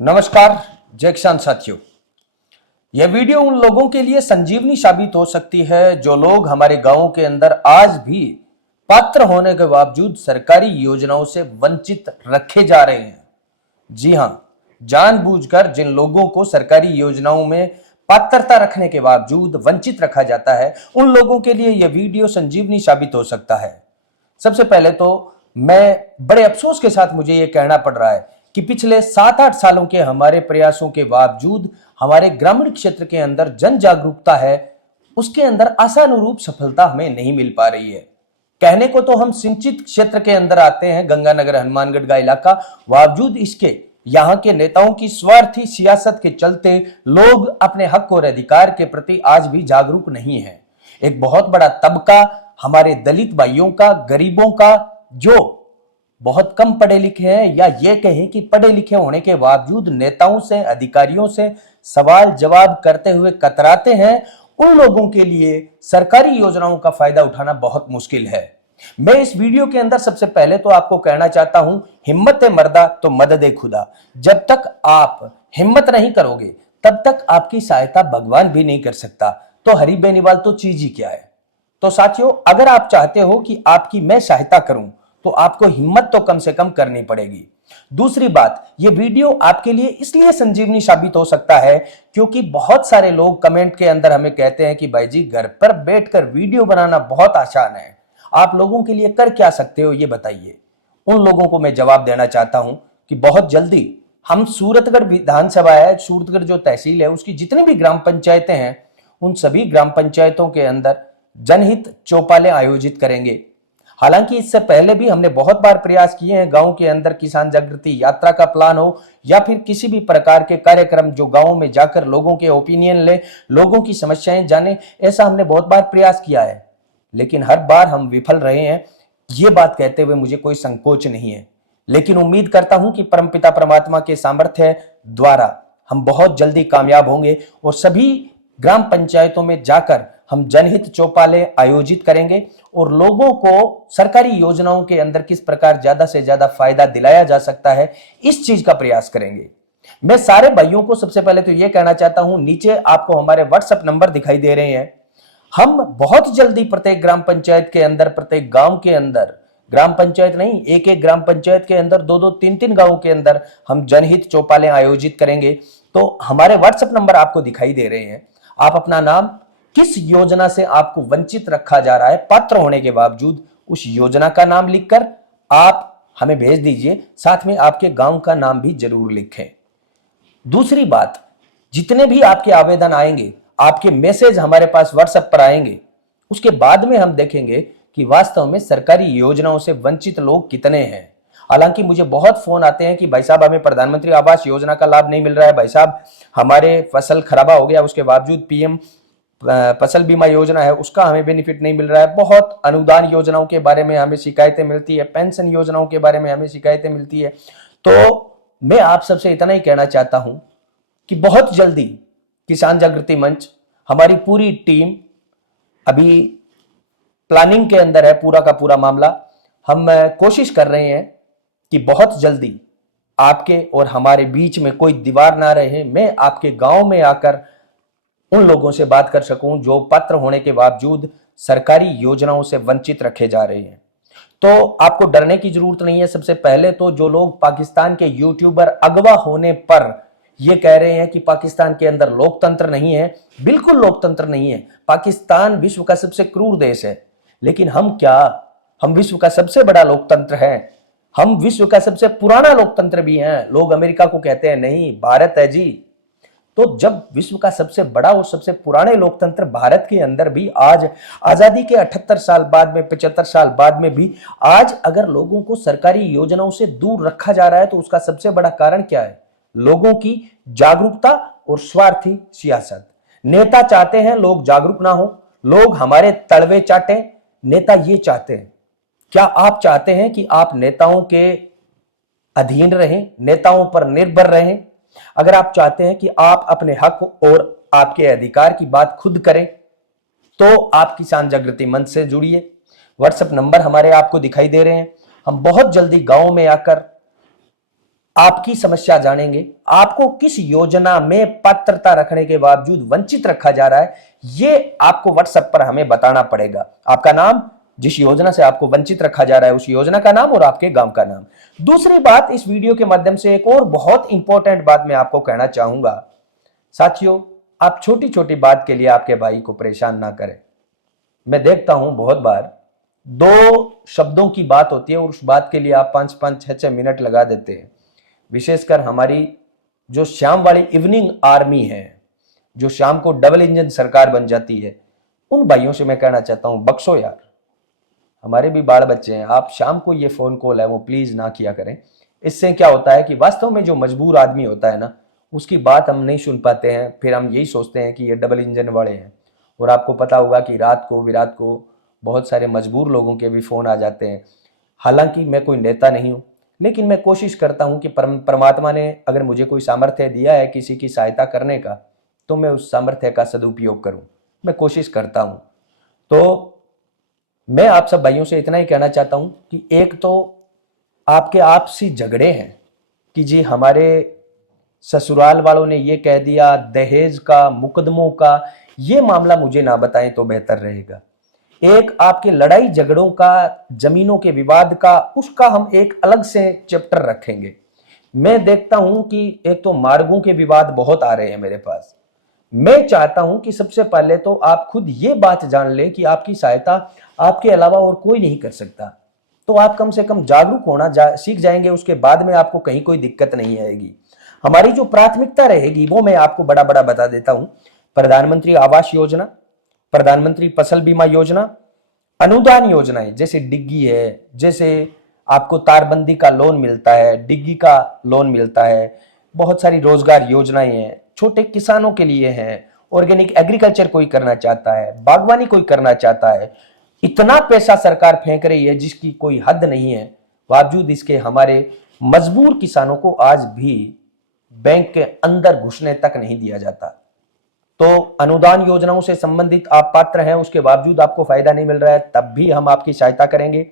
नमस्कार जय किसान साथियों। यह वीडियो उन लोगों के लिए संजीवनी साबित हो सकती है जो लोग हमारे गांवों के अंदर आज भी पात्र होने के बावजूद सरकारी योजनाओं से वंचित रखे जा रहे हैं। जी हां, जानबूझकर जिन लोगों को सरकारी योजनाओं में पात्रता रखने के बावजूद वंचित रखा जाता है, उन लोगों के लिए यह वीडियो संजीवनी साबित हो सकता है। सबसे पहले तो मैं बड़े अफसोस के साथ मुझे यह कहना पड़ रहा है कि पिछले 7-8 सालों के हमारे प्रयासों के बावजूद हमारे ग्रामीण क्षेत्र के अंदर जन जागरूकता है, उसके अंदर आशानुरूप सफलता हमें नहीं मिल पा रही है। कहने को तो हम सिंचित क्षेत्र के अंदर आते हैं, गंगानगर हनुमानगढ़ का इलाका, बावजूद इसके यहाँ के नेताओं की स्वार्थी सियासत के चलते लोग अपने हक और अधिकार के प्रति आज भी जागरूक नहीं है। एक बहुत बड़ा तबका हमारे दलित भाइयों का, गरीबों का, जो बहुत कम पढ़े लिखे हैं या ये कहें कि पढ़े लिखे होने के बावजूद नेताओं से, अधिकारियों से सवाल जवाब करते हुए कतराते हैं, उन लोगों के लिए सरकारी योजनाओं का फायदा उठाना बहुत मुश्किल है। मैं इस वीडियो के अंदर सबसे पहले तो आपको कहना चाहता हूं, हिम्मत है मर्दा तो मदद है खुदा। जब तक आप हिम्मत नहीं करोगे तब तक आपकी सहायता भगवान भी नहीं कर सकता। तो हरी बेनीवाल तो चीज ही क्या है। तो साथियों, अगर आप चाहते हो कि आपकी मैं सहायता करूं तो आपको हिम्मत तो कम से कम करनी पड़ेगी। दूसरी बात, ये वीडियो आपके लिए इसलिए संजीवनी साबित हो सकता है क्योंकि बहुत सारे लोग कमेंट के अंदर हमें कहते हैं कि भाई जी, घर पर बैठकर वीडियो बनाना बहुत आसान है, आप लोगों के लिए कर क्या सकते हो ये बताइए। उन लोगों को मैं जवाब देना चाहता हूं कि बहुत जल्दी हम सूरतगढ़ विधानसभा है, सूरतगढ़ जो तहसील है, उसकी जितनी भी ग्राम पंचायतें हैं, उन सभी ग्राम पंचायतों के अंदर जनहित चौपालें आयोजित करेंगे। हालांकि इससे पहले भी हमने बहुत बार प्रयास किए हैं, गांव के अंदर किसान जागृति यात्रा का प्लान हो या फिर किसी भी प्रकार के कार्यक्रम जो गांव में जाकर लोगों के ओपिनियन ले, लोगों की समस्याएं जाने, ऐसा हमने बहुत बार प्रयास किया है, लेकिन हर बार हम विफल रहे हैं। ये बात कहते हुए मुझे कोई संकोच नहीं है, लेकिन उम्मीद करता हूं कि परमपिता परमात्मा के सामर्थ्य द्वारा हम बहुत जल्दी कामयाब होंगे और सभी ग्राम पंचायतों में जाकर हम जनहित चौपालें आयोजित करेंगे और लोगों को सरकारी योजनाओं के अंदर किस प्रकार ज्यादा से ज्यादा फायदा दिलाया जा सकता है, इस चीज का प्रयास करेंगे। मैं सारे भाइयों को सबसे पहले तो यह कहना चाहता हूं, नीचे आपको हमारे व्हाट्सएप नंबर दिखाई दे रहे हैं। हम बहुत जल्दी प्रत्येक ग्राम पंचायत के अंदर, प्रत्येक गांव के अंदर, ग्राम पंचायत नहीं, एक एक ग्राम पंचायत के अंदर 2-2, 3-3 गांवों के अंदर हम जनहित चौपालें आयोजित करेंगे। तो हमारे व्हाट्सएप नंबर आपको दिखाई दे रहे हैं। आप अपना नाम, किस योजना से आपको वंचित रखा जा रहा है पात्र होने के बावजूद, उस योजना का नाम लिखकर आप हमें भेज दीजिए। साथ में आपके गांव का नाम भी जरूर लिखें। दूसरी बात, जितने भी आपके आवेदन आएंगे, आपके मैसेज हमारे पास व्हाट्सएप पर आएंगे, उसके बाद में हम देखेंगे कि वास्तव में सरकारी योजनाओं से वंचित लोग कितने हैं। हालांकि मुझे बहुत फोन आते हैं कि भाई साहब, हमें प्रधानमंत्री आवास योजना का लाभ नहीं मिल रहा है, भाई साहब हमारे फसल खराबा हो गया, उसके बावजूद पीएम फसल बीमा योजना है उसका हमें बेनिफिट नहीं मिल रहा है। बहुत अनुदान योजनाओं के बारे में हमें शिकायतें मिलती है, पेंशन योजनाओं के बारे में हमें शिकायतें मिलती है। तो मैं आप सबसे इतना ही कहना चाहता हूं कि बहुत जल्दी किसान जागृति मंच, हमारी पूरी टीम अभी प्लानिंग के अंदर है, पूरा का पूरा मामला। हम कोशिश कर रहे हैं कि बहुत जल्दी आपके और हमारे बीच में कोई दीवार ना रहे। मैं आपके गांव में आकर उन लोगों से बात कर सकूं जो पात्र होने के बावजूद सरकारी योजनाओं से वंचित रखे जा रहे हैं। तो आपको डरने की जरूरत नहीं है। सबसे पहले तो जो लोग पाकिस्तान के यूट्यूबर अगवा होने पर ये कह रहे हैं कि पाकिस्तान के अंदर लोकतंत्र नहीं है, बिल्कुल लोकतंत्र नहीं है। पाकिस्तान विश्व का सबसे क्रूर देश है, लेकिन हम क्या, हम विश्व का सबसे बड़ा लोकतंत्र है, हम विश्व का सबसे पुराना लोकतंत्र भी है। लोग अमेरिका को कहते हैं, नहीं, भारत है जी। तो जब विश्व का सबसे बड़ा और सबसे पुराने लोकतंत्र भारत के अंदर भी आज आजादी के 78 साल बाद में, 75 साल बाद में भी आज अगर लोगों को सरकारी योजनाओं से दूर रखा जा रहा है, तो उसका सबसे बड़ा कारण क्या है? लोगों की जागरूकता और स्वार्थी सियासत। नेता चाहते हैं लोग जागरूक ना हो, लोग हमारे तलवे चाटे, नेता ये चाहते हैं। क्या आप चाहते हैं कि आप नेताओं के अधीन रहें, नेताओं पर निर्भर रहें? अगर आप चाहते हैं कि आप अपने हक और आपके अधिकार की बात खुद करें, तो आप किसान जागृति मंच से जुड़िए। व्हाट्सएप नंबर हमारे आपको दिखाई दे रहे हैं। हम बहुत जल्दी गांव में आकर आपकी समस्या जानेंगे, आपको किस योजना में पात्रता रखने के बावजूद वंचित रखा जा रहा है, ये आपको व्हाट्सएप पर हमें बताना पड़ेगा। आपका नाम, जिस योजना से आपको वंचित रखा जा रहा है उस योजना का नाम और आपके गांव का नाम। दूसरी बात, इस वीडियो के माध्यम से एक और बहुत इंपॉर्टेंट बात मैं आपको कहना चाहूंगा। साथियों, आप छोटी छोटी बात के लिए आपके भाई को परेशान ना करें। मैं देखता हूं बहुत बार दो शब्दों की बात होती है और उस बात के लिए आप 5-5, 6-6 मिनट लगा देते हैं। विशेषकर हमारी जो शाम वाली इवनिंग आर्मी है, जो शाम को डबल इंजन सरकार बन जाती है, उन भाइयों से मैं कहना चाहता हूं, बख्शो यार, हमारे भी बाल बच्चे हैं। आप शाम को ये फोन कॉल है वो प्लीज ना किया करें। इससे क्या होता है कि वास्तव में जो मजबूर आदमी होता है ना, उसकी बात हम नहीं सुन पाते हैं, फिर हम यही सोचते हैं कि ये डबल इंजन वाले हैं। और आपको पता होगा कि रात को विरात को बहुत सारे मजबूर लोगों के भी फोन आ जाते हैं। हालांकि मैं कोई नेता नहीं हूं, लेकिन मैं कोशिश करता हूं कि परमात्मा ने अगर मुझे कोई सामर्थ्य दिया है किसी की सहायता करने का, तो मैं उस सामर्थ्य का सदुपयोग करूं। मैं कोशिश करता हूं। तो मैं आप सब भाइयों से इतना ही कहना चाहता हूं कि एक तो आपके आपसी झगड़े हैं कि जी हमारे ससुराल वालों ने ये कह दिया, दहेज का, मुकदमों का, ये मामला मुझे ना बताएं तो बेहतर रहेगा। एक आपके लड़ाई झगड़ों का, जमीनों के विवाद का, उसका हम एक अलग से चैप्टर रखेंगे। मैं देखता हूं कि एक तो मार्गों के विवाद बहुत आ रहे हैं मेरे पास। मैं चाहता हूं कि सबसे पहले तो आप खुद ये बात जान लें कि आपकी सहायता आपके अलावा और कोई नहीं कर सकता। तो आप कम से कम जागरूक होना सीख जाएंगे, उसके बाद में आपको कहीं कोई दिक्कत नहीं आएगी। हमारी जो प्राथमिकता रहेगी वो मैं आपको बड़ा बड़ा बता देता हूं। प्रधानमंत्री आवास योजना, प्रधानमंत्री फसल बीमा योजना, अनुदान योजनाएं जैसे डिग्गी है, जैसे आपको तारबंदी का लोन मिलता है, डिग्गी का लोन मिलता है, बहुत सारी रोजगार योजनाएं हैं, छोटे किसानों के लिए हैं, ऑर्गेनिक एग्रीकल्चर कोई करना चाहता है, बागवानी कोई करना चाहता है। इतना पैसा सरकार फेंक रही है जिसकी कोई हद नहीं है। बावजूद इसके हमारे मजबूर किसानों को आज भी बैंक के अंदर घुसने तक नहीं दिया जाता। तो अनुदान योजनाओं से संबंधित आप पात्र हैं, उसके बावजूद आपको फायदा नहीं मिल रहा है, तब भी हम आपकी सहायता करेंगे।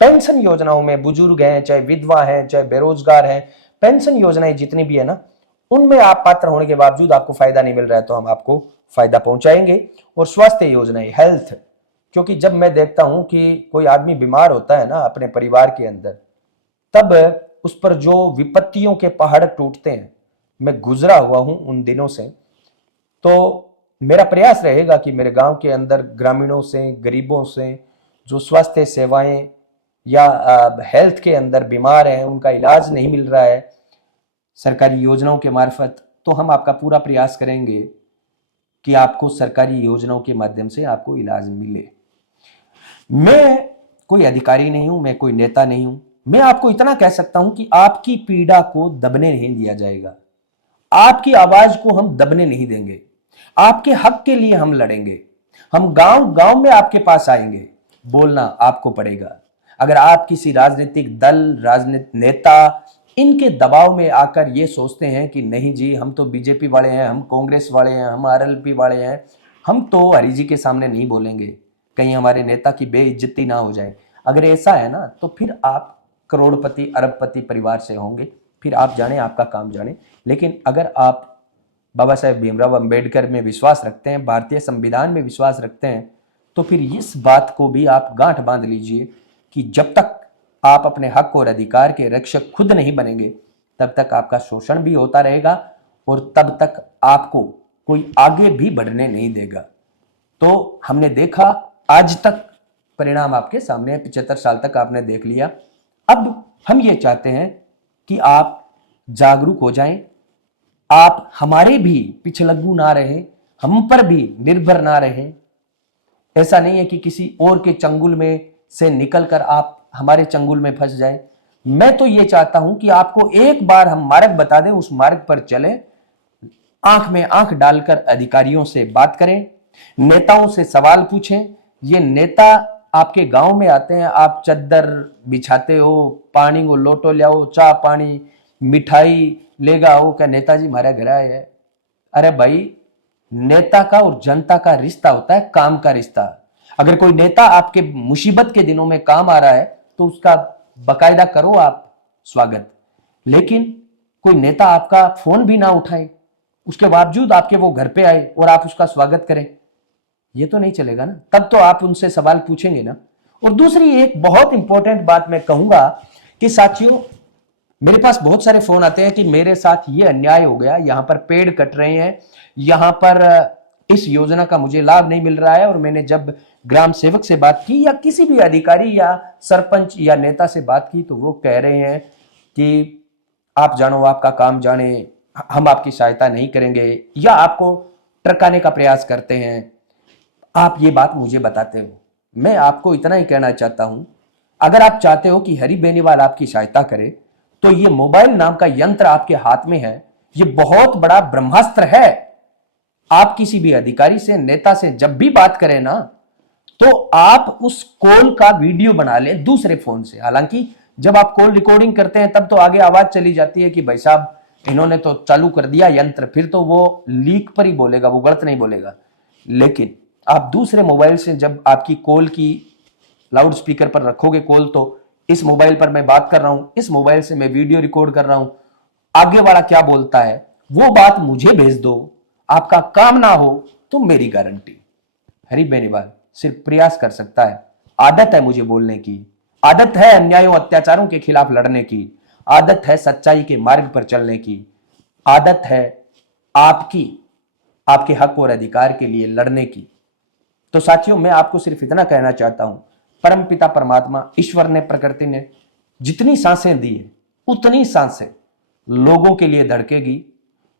पेंशन योजनाओं में बुजुर्ग हैं, चाहे विधवा हैं, चाहे बेरोजगार हैं, पेंशन योजनाएं जितनी भी है ना, उनमें आप पात्र होने के बावजूद आपको फायदा नहीं मिल रहा है तो हम आपको फायदा पहुंचाएंगे। और स्वास्थ्य योजनाएं, हेल्थ, क्योंकि जब मैं देखता हूं कि कोई आदमी बीमार होता है ना अपने परिवार के अंदर, तब उस पर जो विपत्तियों के पहाड़ टूटते हैं, मैं गुजरा हुआ हूं उन दिनों से। तो मेरा प्रयास रहेगा कि मेरे गांव के अंदर ग्रामीणों से, गरीबों से जो स्वास्थ्य सेवाएं या हेल्थ के अंदर बीमार हैं, उनका इलाज नहीं मिल रहा है सरकारी योजनाओं के मार्फत, तो हम आपका पूरा प्रयास करेंगे कि आपको सरकारी योजनाओं के माध्यम से आपको इलाज मिले। मैं कोई अधिकारी नहीं हूं, मैं कोई नेता नहीं हूं। मैं आपको इतना कह सकता हूं कि आपकी पीड़ा को दबने नहीं दिया जाएगा, आपकी आवाज को हम दबने नहीं देंगे, आपके हक के लिए हम लड़ेंगे। हम गांव गांव में आपके पास आएंगे, बोलना आपको पड़ेगा। अगर आप किसी राजनीतिक दल, राजनीतिक नेता, इनके दबाव में आकर ये सोचते हैं कि नहीं जी हम तो बीजेपी वाले हैं, हम कांग्रेस वाले हैं, हम आरएलपी वाले हैं, हम तो हरि जी के सामने नहीं बोलेंगे, कहीं हमारे नेता की बेइज्जती ना हो जाए, अगर ऐसा है ना तो फिर आप करोड़पति अरबपति परिवार से होंगे, फिर आप जाने, आपका काम जाने। लेकिन अगर आप बाबा साहेब भीमराव अंबेडकर में विश्वास रखते हैं, भारतीय संविधान में विश्वास रखते हैं, तो फिर इस बात को भी आप गांठ बांध लीजिए कि जब तक आप अपने हक और अधिकार के रक्षक खुद नहीं बनेंगे, तब तक आपका शोषण भी होता रहेगा और तब तक आपको कोई आगे भी बढ़ने नहीं देगा। तो हमने देखा आज तक परिणाम आपके सामने, 75 साल तक आपने देख लिया। अब हम ये चाहते हैं कि आप जागरूक हो जाएं, आप हमारे भी पिछलग्गू ना रहें, हम पर भी निर्भर ना रहें। ऐसा नहीं है कि किसी और के चंगुल में से निकलकर आप हमारे चंगुल में फंस जाएं। मैं तो ये चाहता हूं कि आपको एक बार हम मार्ग बता दें, उस मार्ग पर चलें, आंख में आंख डालकर अधिकारियों से बात करें, नेताओं से सवाल पूछें। ये नेता आपके गांव में आते हैं, आप चद्दर बिछाते हो, पानी को लोटो ले आओ, चाय पानी मिठाई लेगा आओ, क्या नेताजी हमारे घर आए है? अरे भाई, नेता का और जनता का रिश्ता होता है काम का रिश्ता। अगर कोई नेता आपके मुसीबत के दिनों में काम आ रहा है तो उसका बकायदा करो आप स्वागत। लेकिन कोई नेता आपका फोन भी ना उठाए, उसके बावजूद आपके वो घर पे आए और आप उसका स्वागत करें, ये तो नहीं चलेगा ना। तब तो आप उनसे सवाल पूछेंगे ना। और दूसरी एक बहुत इंपॉर्टेंट बात मैं कहूंगा कि साथियों, मेरे पास बहुत सारे फोन आते हैं कि मेरे साथ ये अन्याय हो गया, यहां पर पेड़ कट रहे हैं, यहां पर इस योजना का मुझे लाभ नहीं मिल रहा है। और मैंने जब ग्राम सेवक से बात की या किसी भी अधिकारी या सरपंच या नेता से बात की तो वो कह रहे हैं कि आप जानो, आपका काम जाने, हम आपकी सहायता नहीं करेंगे, या आपको ट्रकाने का प्रयास करते हैं। आप ये बात मुझे बताते हो, मैं आपको इतना ही कहना चाहता हूं, अगर आप चाहते हो कि हरि बेनीवाल आपकी सहायता करे तो ये मोबाइल नाम का यंत्र आपके हाथ में है, ये बहुत बड़ा ब्रह्मास्त्र है। आप किसी भी अधिकारी से, नेता से जब भी बात करें ना, तो आप उस कॉल का वीडियो बना लें दूसरे फोन से। हालांकि जब आप कॉल रिकॉर्डिंग करते हैं तब तो आगे आवाज चली जाती है कि भाई साहब इन्होंने तो चालू कर दिया यंत्र, फिर तो वो लीक पर ही बोलेगा, वो गलत नहीं बोलेगा। लेकिन आप दूसरे मोबाइल से जब आपकी कॉल की लाउड स्पीकर पर रखोगे कॉल, तो इस मोबाइल पर मैं बात कर रहा हूं, इस मोबाइल से मैं वीडियो रिकॉर्ड कर रहा हूं, आगे वाला क्या बोलता है वो बात मुझे भेज दो, आपका काम ना हो तो मेरी गारंटी, हरि बेनीवाल सिर्फ प्रयास कर सकता है। आदत है मुझे बोलने की, आदत है अन्यायों अत्याचारों के खिलाफ लड़ने की, आदत है सच्चाई के मार्ग पर चलने की, आदत है आपकी, आपके हक और अधिकार के लिए लड़ने की। तो साथियों, मैं आपको सिर्फ इतना कहना चाहता हूं, परम पिता परमात्मा ईश्वर ने, प्रकृति ने जितनी सांसें दी है उतनी सांसें लोगों के लिए धड़केगी,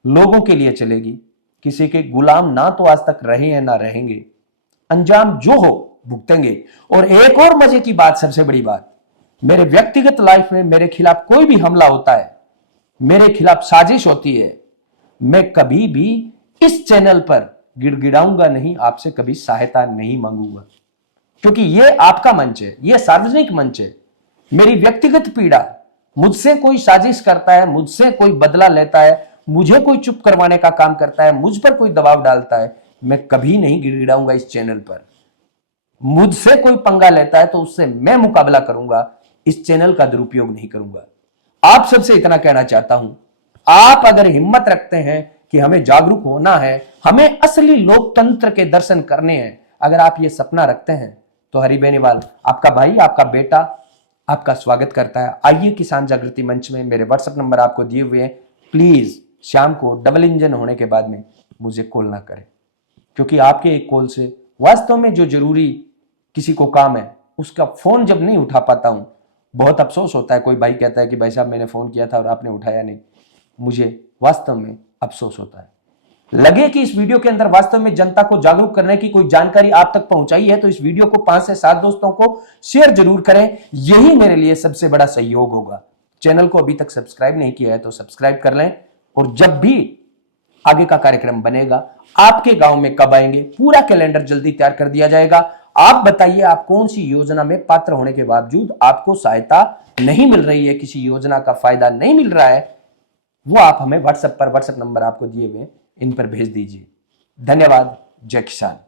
लोगों के लिए चलेगी। किसी के गुलाम ना तो आज तक रहे हैं ना रहेंगे, अंजाम जो हो भुगतेंगे। और एक और मजे की बात, सबसे बड़ी बात, मेरे व्यक्तिगत लाइफ में मेरे खिलाफ कोई भी हमला होता है, मेरे खिलाफ साजिश होती है, मैं कभी भी इस चैनल पर गिड़गिड़ाऊंगा नहीं, आपसे कभी सहायता नहीं मांगूंगा, क्योंकि ये आपका मंच है, ये सार्वजनिक मंच है। मेरी व्यक्तिगत पीड़ा, मुझसे कोई साजिश करता है, मुझसे कोई बदला लेता है, मुझे कोई चुप करवाने का काम करता है, मुझ पर कोई दबाव डालता है, मैं कभी नहीं गिड़गिड़ाऊंगा इस चैनल पर। मुझसे कोई पंगा लेता है तो उससे मैं मुकाबला करूंगा, इस चैनल का दुरुपयोग नहीं करूंगा। आप सबसे इतना कहना चाहता हूं, आप अगर हिम्मत रखते हैं कि हमें जागरूक होना है, हमें असली लोकतंत्र के दर्शन करने हैं, अगर आप ये सपना रखते हैं तो हरि बेनीवाल, आपका भाई, आपका बेटा आपका स्वागत करता है। आइए किसान जागृति मंच में, मेरे व्हाट्सएप नंबर आपको दिए हुए हैं। प्लीज शाम को डबल इंजन होने के बाद में मुझे कॉल ना करें, क्योंकि आपके एक कॉल से वास्तव में जो जरूरी किसी को काम है उसका फोन जब नहीं उठा पाता हूं, बहुत अफसोस होता है। कोई भाई कहता है कि भाई साहब मैंने फोन किया था और आपने उठाया नहीं, मुझे वास्तव में अफसोस होता है। लगे कि इस वीडियो के अंदर वास्तव में जनता को जागरूक करने की कोई जानकारी आप तक पहुंचाई है तो इस वीडियो को 5 से 7 दोस्तों को शेयर जरूर करें, यही मेरे लिए सबसे बड़ा सहयोग होगा। चैनल को अभी तक सब्सक्राइब नहीं किया है तो सब्सक्राइब कर लें, और जब भी आगे का कार्यक्रम बनेगा, आपके गांव में कब आएंगे, पूरा कैलेंडर जल्दी तैयार कर दिया जाएगा। आप बताइए, आप कौन सी योजना में पात्र होने के बावजूद आपको सहायता नहीं मिल रही है, किसी योजना का फायदा नहीं मिल रहा है, वो आप हमें व्हाट्सएप पर, व्हाट्सएप नंबर आपको दिए हुए इन पर भेज दीजिए। धन्यवाद। जय किसान।